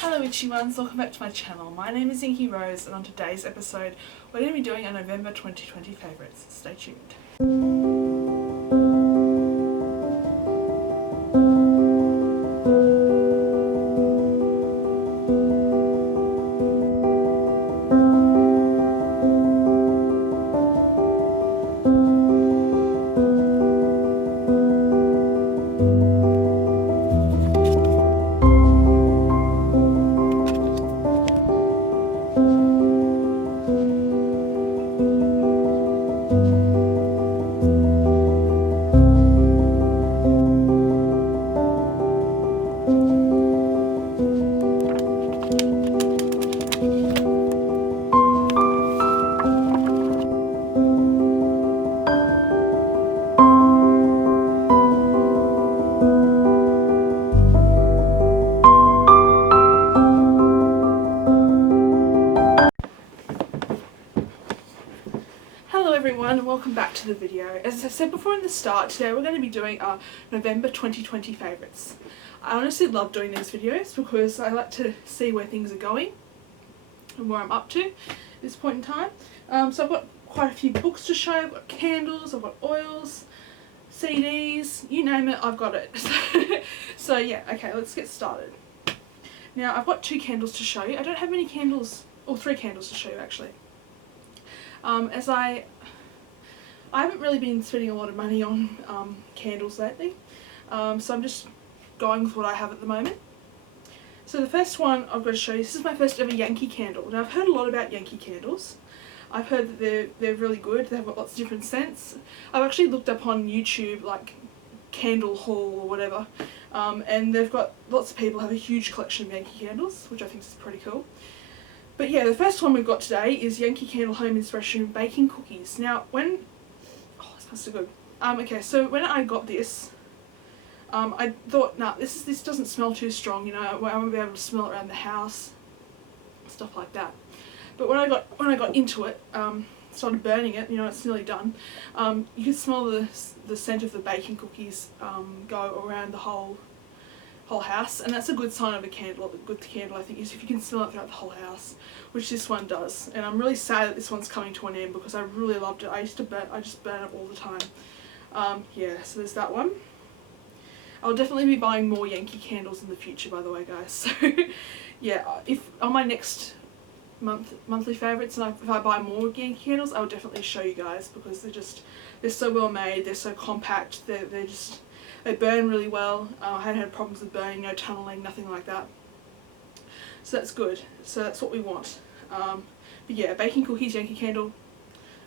Hello witchy ones, welcome back to my channel. My name is Inky Rose and on today's episode we're going to be doing our November 2020 favourites. Stay tuned. Hello everyone and welcome back to the video. As I said before in the start, today we're going to be doing our November 2020 favourites. I honestly love doing these videos because I like to see where things are going and where I'm up to at this point in time. So I've got quite a few books to show, I've got candles, I've got oils, CDs, you name it, I've got it. So yeah, okay, let's get started. Now I've got 2 candles to show you. I don't have many candles, or 3 candles to show you actually. As I haven't really been spending a lot of money on candles lately, so I'm just going with what I have at the moment. So the first one I've got to show you, this is my first ever Yankee candle. Now I've heard a lot about Yankee candles. I've heard that they're really good, they've got lots of different scents. I've actually looked up on YouTube like Candle Haul or whatever, and they've got lots of people have a huge collection of Yankee candles, which I think is pretty cool. But yeah, the first one we've got today is Yankee Candle Home Inspiration Baking Cookies. Now when, oh it smells so good. Okay, so when I got this, I thought, nah, this doesn't smell too strong, you know, I won't be able to smell it around the house, stuff like that. But when I got into it, started burning it, you know, it's nearly done, you could smell the scent of the baking cookies go around the whole house, and that's a good sign of a candle. A good candle, I think, is if you can smell it throughout the whole house, which this one does. And I'm really sad that this one's coming to an end because I really loved it. I just burn it all the time. Yeah, so there's that one. I'll definitely be buying more Yankee candles in the future, by the way, guys. So yeah, if on my next monthly favourites, and if I buy more Yankee candles, I'll definitely show you guys because they're so well made, they're so compact, they burn really well. I haven't had problems with burning, no tunnelling, nothing like that. So that's good. So that's what we want. But yeah, baking cookies, Yankee candle,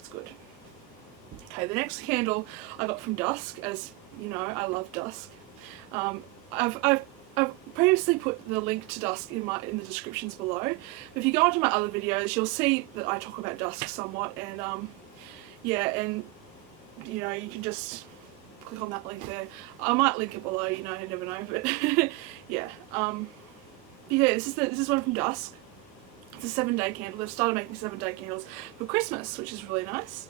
it's good. Okay, the next candle I got from Dusk, as you know, I love Dusk. I've previously put the link to Dusk in the descriptions below. If you go onto my other videos, you'll see that I talk about Dusk somewhat, and yeah, and you know, you can just click on that link there. I might link it below, you know, you never know, but yeah. Yeah, this is one from Dusk. It's a 7-day candle. They've started making 7-day candles for Christmas, which is really nice.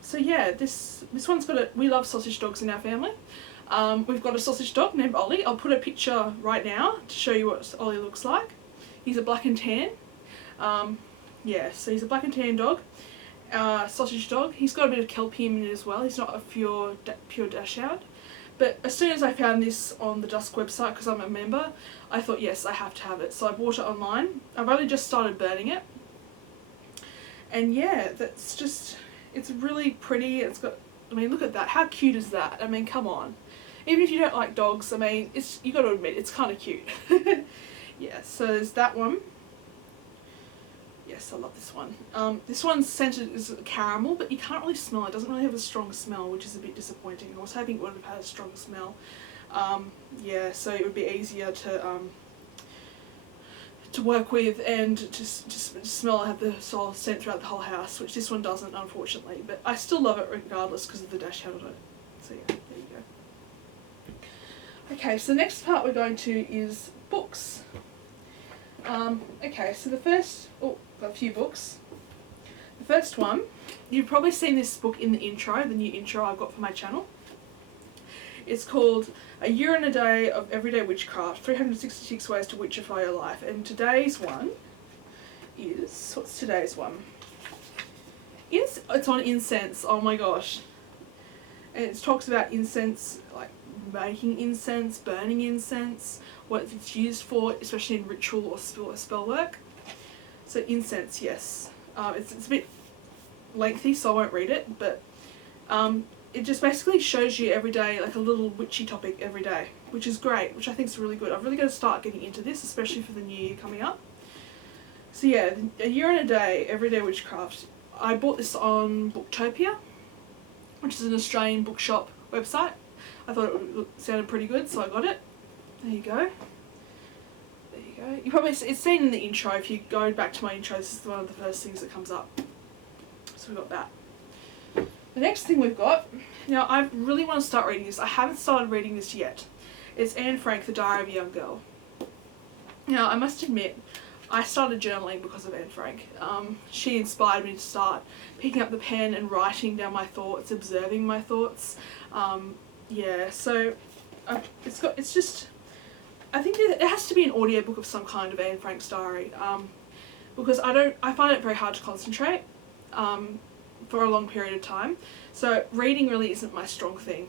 So yeah, this one's got we love sausage dogs in our family. We've got a sausage dog named Ollie. I'll put a picture right now to show you what Ollie looks like. He's a black and tan. Yeah, so he's a black and tan dog. Sausage dog. He's got a bit of kelpie in it as well. He's not a pure dachshund. But as soon as I found this on the Dusk website, because I'm a member, I thought, yes, I have to have it. So I bought it online. I've only just started burning it. And yeah, it's really pretty. It's got, I mean, look at that. How cute is that? I mean, come on. Even if you don't like dogs, I mean, you got to admit, it's kind of cute. Yeah, so there's that one. Yes, I love this one. This one's scented as caramel, but you can't really smell it. It doesn't really have a strong smell, which is a bit disappointing. I was hoping it would have had a strong smell. Yeah, so it would be easier to work with and to smell and have the soul scent throughout the whole house, which this one doesn't, unfortunately. But I still love it regardless because of the dash on it. So yeah, there you go. Okay, so the next part we're going to is books. Okay, so the first, got a few books. The first one, you've probably seen this book in the intro, the new intro I've got for my channel. It's called A Year and a Day of Everyday Witchcraft, 366 Ways to Witchify Your Life. And today's one is, what's today's one? It's on incense. Oh my gosh. And it talks about incense, like making incense, burning incense, what it's used for, especially in ritual or spell work. So incense, yes. It's a bit lengthy, so I won't read it, but it just basically shows you every day, like a little witchy topic every day, which is great, which I think is really good. I've really got to start getting into this, especially for the new year coming up. So yeah, A Year and a Day, Everyday Witchcraft. I bought this on Booktopia, which is an Australian bookshop website. I thought it sounded pretty good, so I got it. There you go. There you go. You probably, it's seen in the intro. If you go back to my intro, this is one of the first things that comes up. So we got that. The next thing we've got, now I really want to start reading this. I haven't started reading this yet. It's Anne Frank, The Diary of a Young Girl. Now I must admit, I started journaling because of Anne Frank. She inspired me to start picking up the pen and writing down my thoughts, observing my thoughts. Yeah, so it's just, I think it has to be an audiobook of some kind of Anne Frank's diary, because I find it very hard to concentrate for a long period of time. So reading really isn't my strong thing.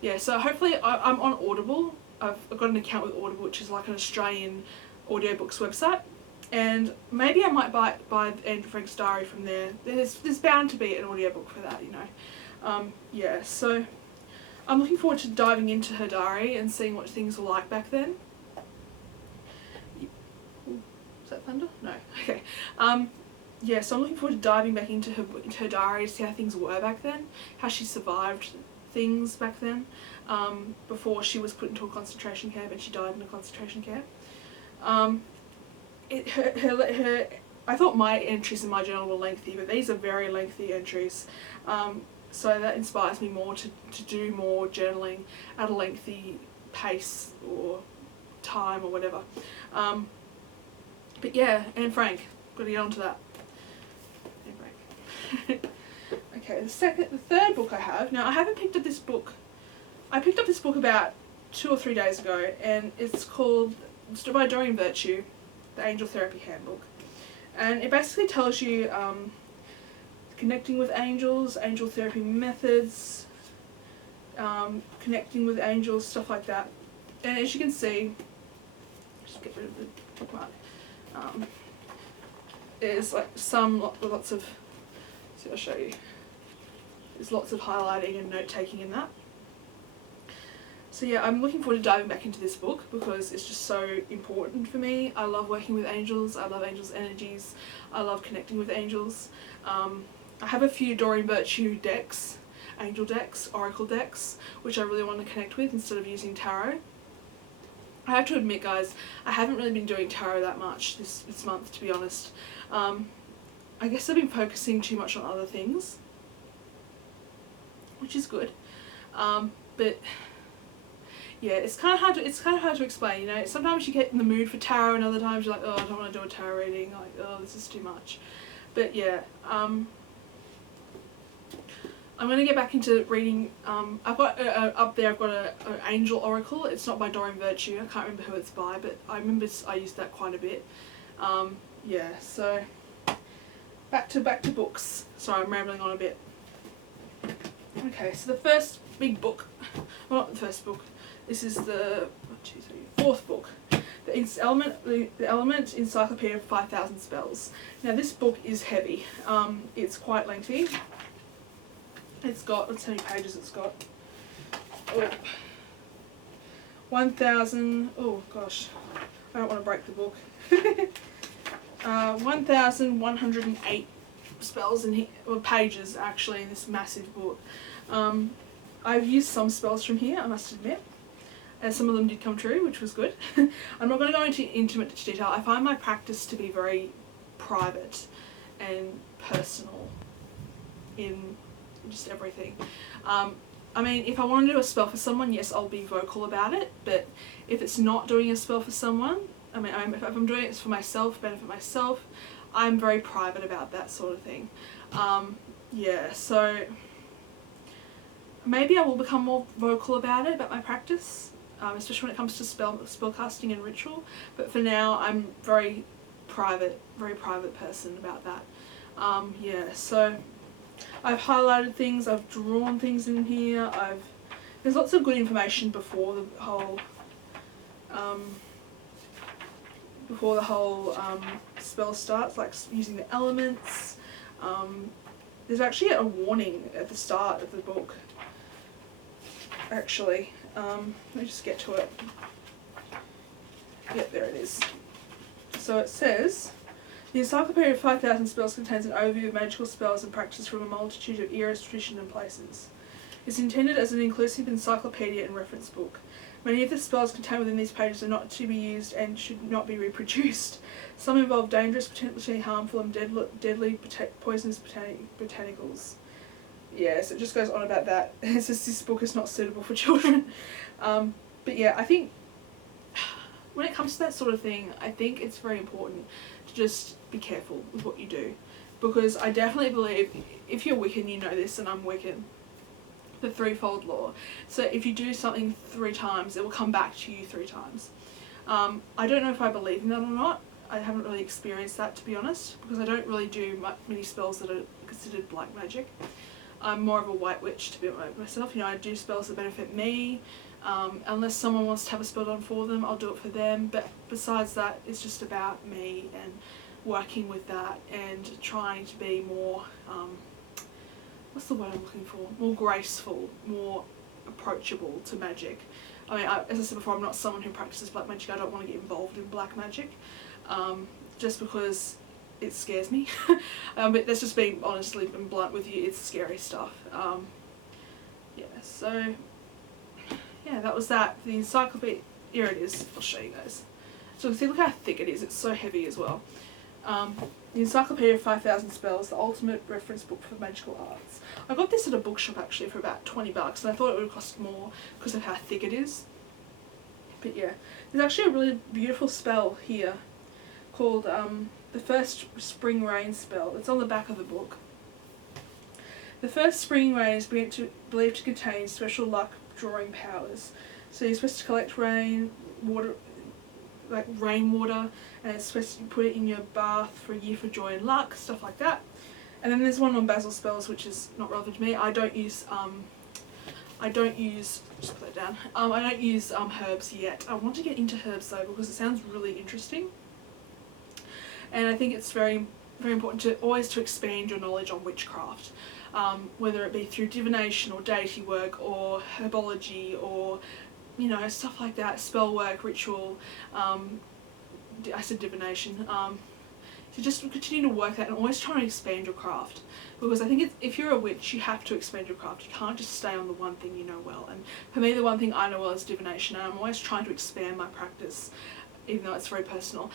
Yeah, so hopefully I'm on Audible. I've got an account with Audible, which is like an Australian audiobooks website, and maybe I might buy Anne Frank's diary from there. There's bound to be an audiobook for that, you know. Yeah, so I'm looking forward to diving into her diary and seeing what things were like back then. Ooh, is that thunder? No. Okay. Yeah, so I'm looking forward to diving back into her diary to see how things were back then, how she survived things back then, before she was put into a concentration camp and she died in a concentration camp. I thought my entries in my journal were lengthy, but these are very lengthy entries. So that inspires me more to do more journaling at a lengthy pace or time or whatever. But yeah, Anne Frank, got to get on to that. Anne Frank. Okay, the third book I have, now I haven't picked up this book. I picked up this book about 2 or 3 days ago, and it's by Dorian Virtue, The Angel Therapy Handbook. And it basically tells you connecting with angels, angel therapy methods, connecting with angels, stuff like that. And as you can see, just get rid of the bookmark. There's like lots of, so I'll show you. There's lots of highlighting and note taking in that. So yeah, I'm looking forward to diving back into this book because it's just so important for me. I love working with angels, I love angels' energies, I love connecting with angels. I have a few Dorian Virtue decks, angel decks, oracle decks, which I really want to connect with instead of using tarot. I have to admit, guys, I haven't really been doing tarot that much this month, to be honest. I guess I've been focusing too much on other things, which is good. But yeah, it's kind of hard to explain, you know. Sometimes you get in the mood for tarot, and other times you're like, oh, I don't want to do a tarot reading, like, oh, this is too much. But yeah, I'm going to get back into reading. I've got up there, I've got an angel oracle. It's not by Dorian Virtue, I can't remember who it's by, but I remember I used that quite a bit. Yeah, so back to books. Sorry, I'm rambling on a bit. Okay, so the first big book, well, not the first book, this is the fourth book, the Element Encyclopedia of 5,000 Spells. Now this book is heavy. It's quite lengthy. It's got, let's see how many pages it's got. 1,000, oh gosh, I don't want to break the book. 1,108 spells in here, or pages actually, in this massive book. I've used some spells from here, I must admit, and some of them did come true, which was good. I'm not going to go into intimate detail. I find my practice to be very private and personal in just everything. I mean, if I want to do a spell for someone, yes, I'll be vocal about it, but if it's not doing a spell for someone, I mean, if I'm doing it for myself, benefit myself, I'm very private about that sort of thing. Yeah, so maybe I will become more vocal about it, about my practice, especially when it comes to spell casting and ritual. But for now, I'm very private person about that. Yeah, so I've highlighted things, I've drawn things in here, there's lots of good information before the whole spell starts, like using the elements. There's actually a warning at the start of the book, actually. Let me just get to it. Yep, there it is. So it says, the Encyclopedia of 5,000 Spells contains an overview of magical spells and practice from a multitude of eras, tradition and places. It's intended as an inclusive encyclopedia and reference book. Many of the spells contained within these pages are not to be used and should not be reproduced. Some involve dangerous, potentially harmful and deadly poisonous botanicals. Yes, it just goes on about that. It says this book is not suitable for children. But yeah, I think when it comes to that sort of thing, I think it's very important to just be careful with what you do. Because I definitely believe, if you're Wiccan, you know this, and I'm Wiccan, the threefold law. So if you do something 3 times, it will come back to you 3 times. I don't know if I believe in that or not. I haven't really experienced that, to be honest, because I don't really do many spells that are considered black magic. I'm more of a white witch, to be honest myself. You know, I do spells that benefit me. Unless someone wants to have a spell done for them, I'll do it for them. But besides that, it's just about me and working with that and trying to be more, what's the word I'm looking for? More graceful, more approachable to magic. I mean, as I said before, I'm not someone who practices black magic. I don't want to get involved in black magic, just because it scares me. But that's just being honestly and blunt with you. It's scary stuff. Yeah, so yeah, that was that. The encyclopedia. Here it is. I'll show you guys. So see, look how thick it is. It's so heavy as well. The Encyclopedia of 5,000 Spells, the ultimate reference book for magical arts. I got this at a bookshop actually for about $20, and I thought it would cost more because of how thick it is. But yeah, there's actually a really beautiful spell here called the First Spring Rain spell. It's on the back of the book. The first spring rain is believed to contain special luck drawing powers. So you're supposed to collect rainwater, and it's supposed to put it in your bath for a year for joy and luck, stuff like that. And then there's one on basil spells, which is not relevant to me. I don't use just put that down. I don't use herbs yet. I want to get into herbs though, because it sounds really interesting. And I think it's very, very important to always expand your knowledge on witchcraft, whether it be through divination or deity work or herbology or, you know, stuff like that, spell work, ritual, I said divination. So just continue to work that and always try to expand your craft, because I think if you're a witch, you have to expand your craft. You can't just stay on the one thing you know well. And for me, the one thing I know well is divination, and I'm always trying to expand my practice, even though it's very personal.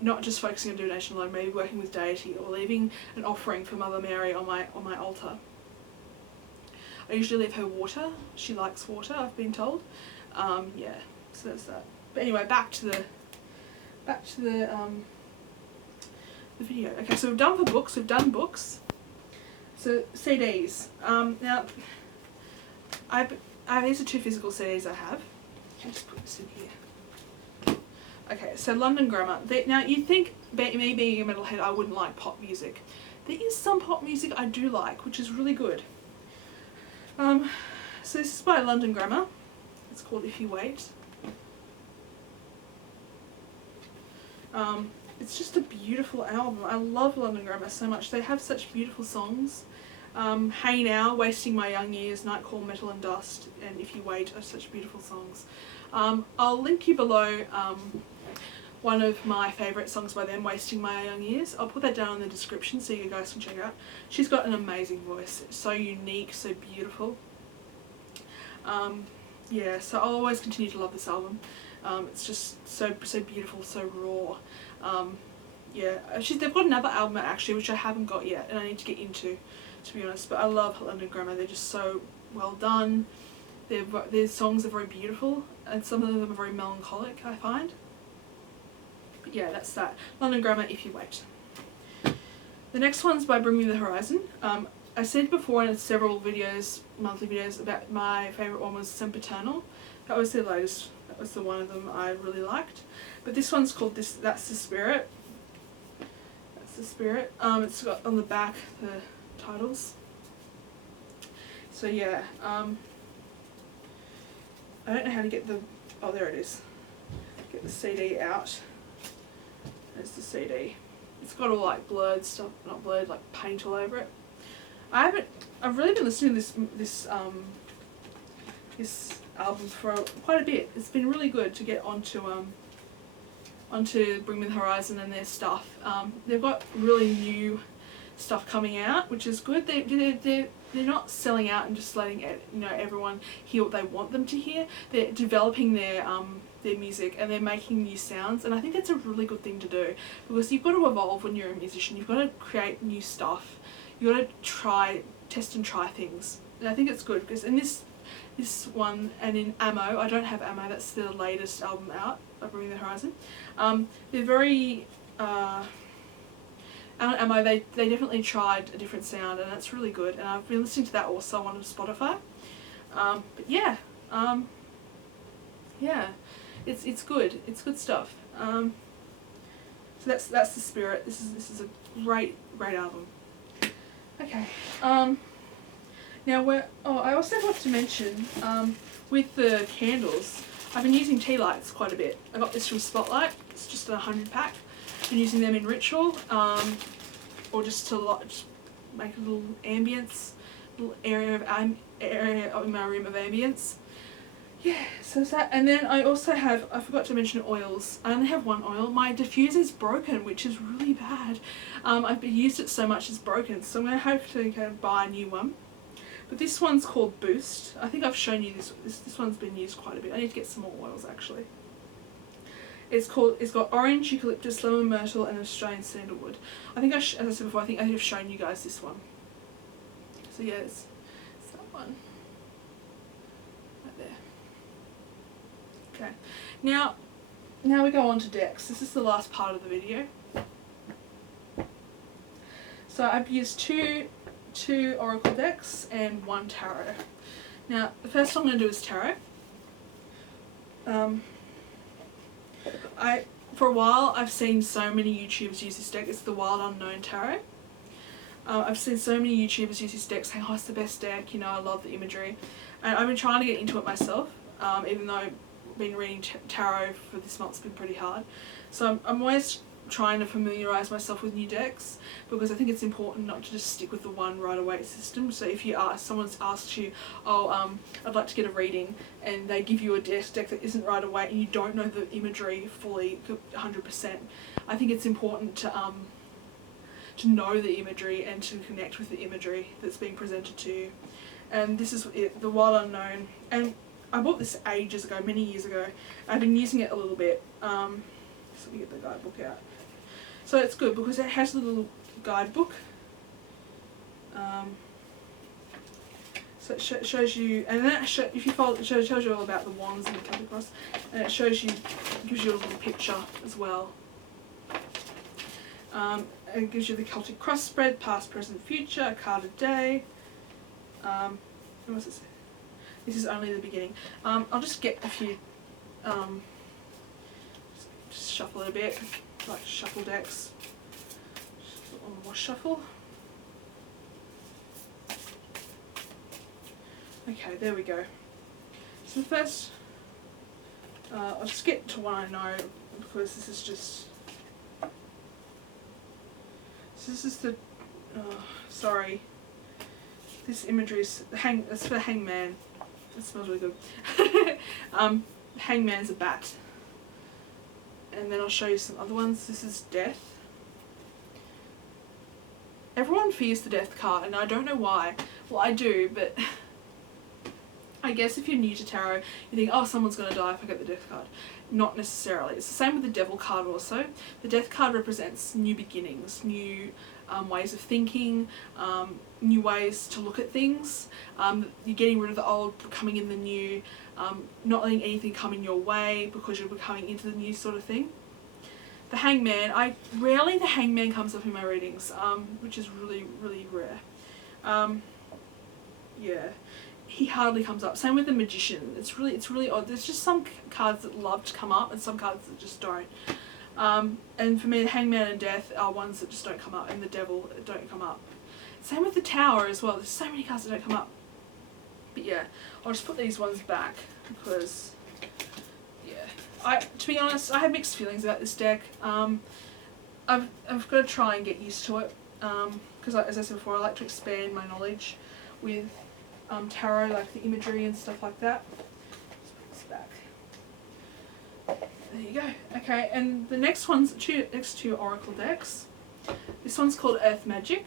Not just focusing on divination alone, maybe working with deity or leaving an offering for Mother Mary on my altar. I usually leave her water. She likes water, I've been told. Yeah, so that's that. But anyway, back to the video. Okay, so we've done for books. We've done books. So CDs. Now, these are 2 physical CDs I have. I'll just put this in here. Okay, so London Grammar. Now, you'd think, me being a metalhead, I wouldn't like pop music. There is some pop music I do like, which is really good. So this is by London Grammar. It's called If You Wait. It's just a beautiful album. I love London Grammar so much. They have such beautiful songs. Hey Now, Wasting My Young Years, Nightcall, Metal and Dust, and If You Wait are such beautiful songs. I'll link you below one of my favourite songs by them, Wasting My Young Years. I'll put that down in the description so you guys can check it out. She's got an amazing voice. It's so unique, so beautiful. Yeah, so I'll always continue to love this album. It's just so beautiful, so raw. Yeah, they've got another album actually, which I haven't got yet, and I need to get into, to be honest. But I love London Grammar. They're just so well done. Their songs are very beautiful, and some of them are very melancholic, I find. But yeah, that's that. London Grammar, If You Wait. The next one's by Bring Me the Horizon. I said before in several videos, monthly videos, about my favourite one was Sempiternal. That was their latest. That was the one of them I really liked. But this one's called That's the Spirit. That's the Spirit. It's got on the back the titles. So yeah, I don't know how to get the, oh there it is. Get the CD out. There's the CD. It's got all like blurred stuff, not blurred, like paint all over it. I've really been listening to this album for quite a bit. It's been really good to get onto Bring Me the Horizon and their stuff. They've got really new stuff coming out, which is good. They're not selling out and just letting everyone hear what they want them to hear. They're developing their music and they're making new sounds, and I think that's a really good thing to do, because you've got to evolve when you're a musician. You've got to create new stuff. You've got to test and try things, and I think it's good because in this one and in Ammo, I don't have Ammo, that's the latest album out of Bring Me the Horizon. They're very Ammo, they definitely tried a different sound, and that's really good, and I've been listening to that also on Spotify. But yeah, yeah, it's good. It's good stuff. So that's the Spirit. This is a great album. Okay. Now I also want to mention with the candles, I've been using tea lights quite a bit. I got this from Spotlight. It's just a 100 pack. I've been using them in ritual, or just to make a little ambience, little area in my room of ambience. Yeah, so that's that. And then I also have, I forgot to mention oils. I only have one oil. My diffuser's broken, which is really bad. I've used it so much it's broken, so I'm going to hope to buy a new one. But this one's called Boost. I think I've shown you this. This one's been used quite a bit. I need to get some more oils actually. It's got orange, eucalyptus, lemon myrtle, and Australian sandalwood. I think as I said before, I think I have shown you guys this one. So yeah, it's that one. Right there. Okay. Now we go on to decks. This is the last part of the video. So I've used two oracle decks and one tarot. Now the first one I'm going to do is tarot. For a while I've seen so many YouTubers use this deck. It's the Wild Unknown Tarot. I've seen so many YouTubers use this deck saying, oh, it's the best deck, I love the imagery. And I've been trying to get into it myself, even though I've been reading tarot for this month's been pretty hard. So I'm always trying to familiarise myself with new decks, because I think it's important not to just stick with the one right away system. So if someone's asked you, I'd like to get a reading, and they give you a deck that isn't right away and you don't know the imagery fully 100%, I think it's important to know the imagery and to connect with the imagery that's being presented to you. And this is it, the Wild Unknown. And I bought this ages ago, many years ago. I've been using it a little bit. So let me get the guidebook out. So it's good because it has a little guidebook. So it shows you, and then if you follow, it tells you all about the wands and the Celtic cross, and it gives you a little picture as well. It gives you the Celtic cross spread, past, present, future, a card a day. What's this? This is only the beginning. I'll just get a few. Just shuffle it a bit, like shuffle decks. Just a little more shuffle. Okay, there we go. So the first, I'll just get to one I know, because this is just. So this is the. Sorry. This imagery is it's for Hangman. It smells really good. Hangman's a bat. And then I'll show you some other ones. This is Death. Everyone fears the Death card, and I don't know why. Well, I do, but I guess if you're new to tarot, you think, oh, someone's going to die if I get the Death card. Not necessarily. It's the same with the Devil card also. The Death card represents new beginnings, new ways of thinking, new ways to look at things. You're getting rid of the old, coming in the new, not letting anything come in your way because you're coming into the new sort of thing. The Hangman, rarely the Hangman comes up in my readings, which is really, really rare. Yeah, he hardly comes up. Same with the Magician. It's really odd. There's just some cards that love to come up and some cards that just don't. And for me, the Hangman and Death are ones that just don't come up, and the Devil don't come up. Same with the Tower as well. There's so many cards that don't come up. But yeah, I'll just put these ones back because, yeah, to be honest, I have mixed feelings about this deck. I've got to try and get used to it because, as I said before, I like to expand my knowledge with tarot, like the imagery and stuff like that. Let's put this back. There you go. Okay, and the next one's next to Oracle decks. This one's called Earth Magic.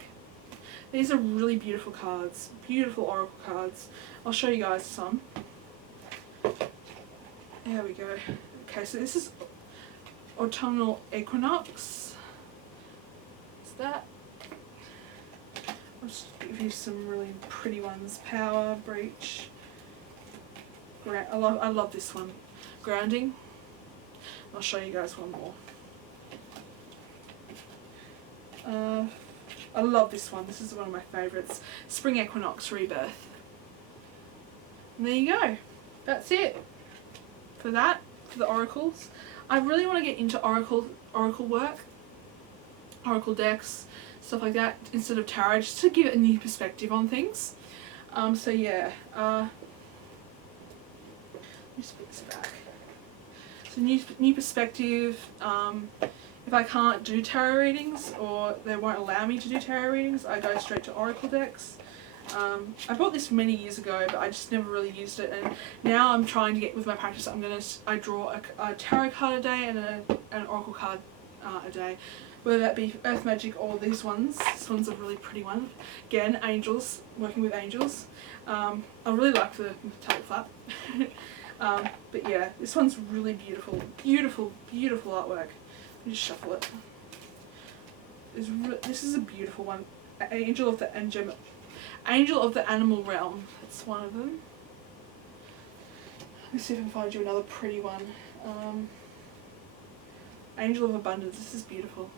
These are really beautiful cards, beautiful Oracle cards. I'll show you guys some. There we go. Okay, so this is Autumnal Equinox. What's that? I'll just give you some really pretty ones. Power, Breach. I love this one. Grounding. I'll show you guys one more. I love this one. This is one of my favourites. Spring Equinox Rebirth. And there you go. That's it for that, for the oracles. I really want to get into oracle work, oracle decks, stuff like that, instead of tarot, just to give it a new perspective on things. So yeah, just put this back. So new perspective. If I can't do tarot readings, or they won't allow me to do tarot readings, I go straight to oracle decks. I bought this many years ago, but I just never really used it, and now I'm trying to get with my practice. I draw a tarot card a day and an oracle card a day, whether that be Earth Magic or these ones. This one's a really pretty one. Again, angels, working with angels. I really like the metallic flap. But yeah, this one's really beautiful, beautiful, beautiful artwork. Let me just shuffle it. This is a beautiful one. Angel of the Animal Realm. That's one of them. Let me see if I can find you another pretty one. Angel of Abundance. This is beautiful.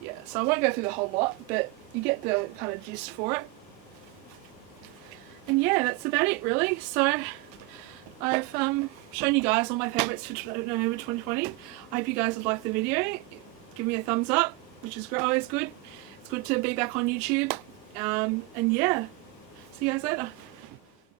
Yeah, so I won't go through the whole lot, but you get the kind of gist for it. And yeah, that's about it really. So I've shown you guys all my favourites for November 2020. I hope you guys have liked the video. Give me a thumbs up, which is always good. It's good to be back on YouTube. And yeah, see you guys later.